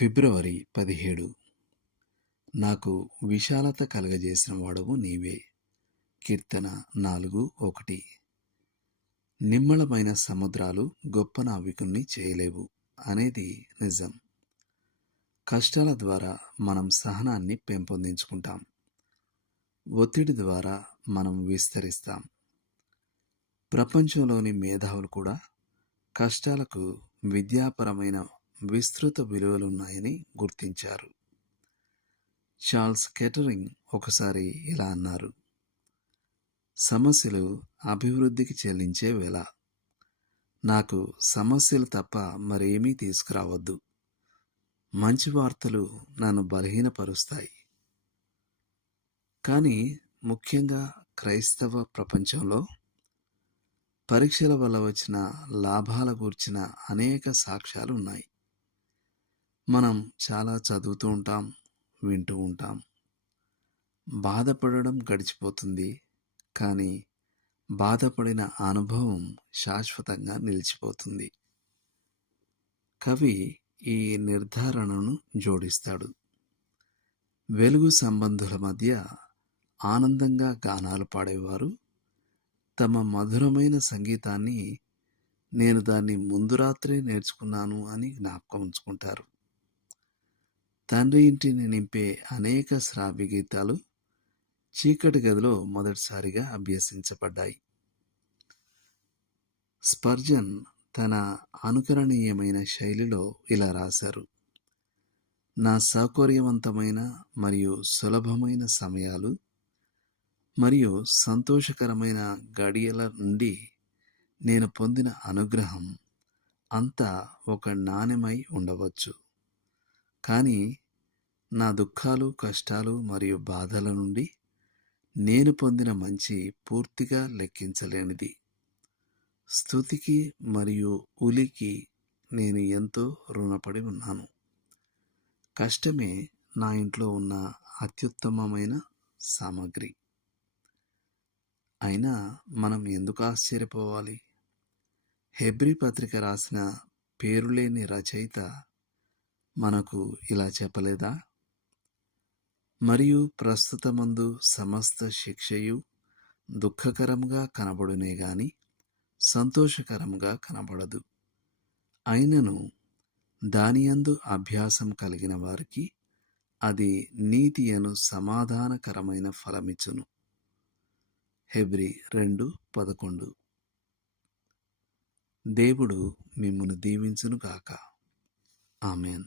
ఫిబ్రవరి 17. నాకు విశాలత కలగజేసిన వాడవు నీవే. కీర్తన 4:1. నిమ్మళమైన సముద్రాలు గొప్ప నావికుణ్ణి చేయలేవు అనేది నిజం. కష్టాల ద్వారా మనం సహనాన్ని పెంపొందించుకుంటాం. ఒత్తిడి ద్వారా మనం విస్తరిస్తాం. ప్రపంచంలోని మేధావులు కూడా కష్టాలకు విద్యాపరమైన విస్తృత విలువలున్నాయని గుర్తించారు. చార్ల్స్ కెటరింగ్ ఒకసారి ఇలా అన్నారు: సమస్యలు అభివృద్ధికి చెల్లించే వేళ. నాకు సమస్యలు తప్ప మరేమీ తీసుకురావద్దు. మంచి వార్తలు నన్ను బలహీనపరుస్తాయి. కానీ ముఖ్యంగా క్రైస్తవ ప్రపంచంలో పరీక్షల వల్ల వచ్చిన లాభాల గూర్చిన అనేక సాక్ష్యాలు ఉన్నాయి. మనం చాలా చదువుతూ ఉంటాం, వింటూ ఉంటాం. బాధపడడం గడిచిపోతుంది, కానీ బాధపడిన అనుభవం శాశ్వతంగా నిలిచిపోతుంది. కవి ఈ నిర్ధారణను జోడిస్తాడు: వెలుగు సంబంధుల మధ్య ఆనందంగా గానాలు పాడేవారు తమ మధురమైన సంగీతాన్ని నేను దాన్ని ముందు రాత్రే నేర్చుకున్నాను అని జ్ఞాపకం ఉంచుకుంటారు. తండ్రి ఇంటిని నింపే అనేక శ్రావ్య గీతాలు చీకటి గదిలో మొదటిసారిగా అభ్యసించబడ్డాయి. స్పర్జన్ తన అనుకరణీయమైన శైలిలో ఇలా రాశారు: నా సౌకర్యవంతమైన మరియు సులభమైన సమయాలు మరియు సంతోషకరమైన గడియల నుండి నేను పొందిన అనుగ్రహం అంతా ఒక నాణెమై ఉండవచ్చు, కానీ నా దుఃఖాలు, కష్టాలు మరియు బాధల నుండి నేను పొందిన మంచి పూర్తిగా లెక్కించలేనిది. స్తుతికి మరియు ఉలికి నేను ఎంతో రుణపడి ఉన్నాను. కష్టమే నా ఇంట్లో ఉన్న అత్యుత్తమమైన సామగ్రి. అయినా మనం ఎందుకు ఆశ్చర్యపోవాలి? హెబ్రీ పత్రిక రాసిన పేరులేని రచయిత మనకు ఇలా చెప్పలేదా? మరియు ప్రస్తుతమందు సమస్త శిక్షయు దుఃఖకరంగా కనబడునే గాని సంతోషకరంగా కనబడదు. అయినను దానియందు అభ్యాసం కలిగిన వారికి అది నీతి అను సమాధానకరమైన ఫలమిచ్చును. హెబ్రీ 2:11. దేవుడు మిమ్మును దీవించును గాక. ఆమేన్.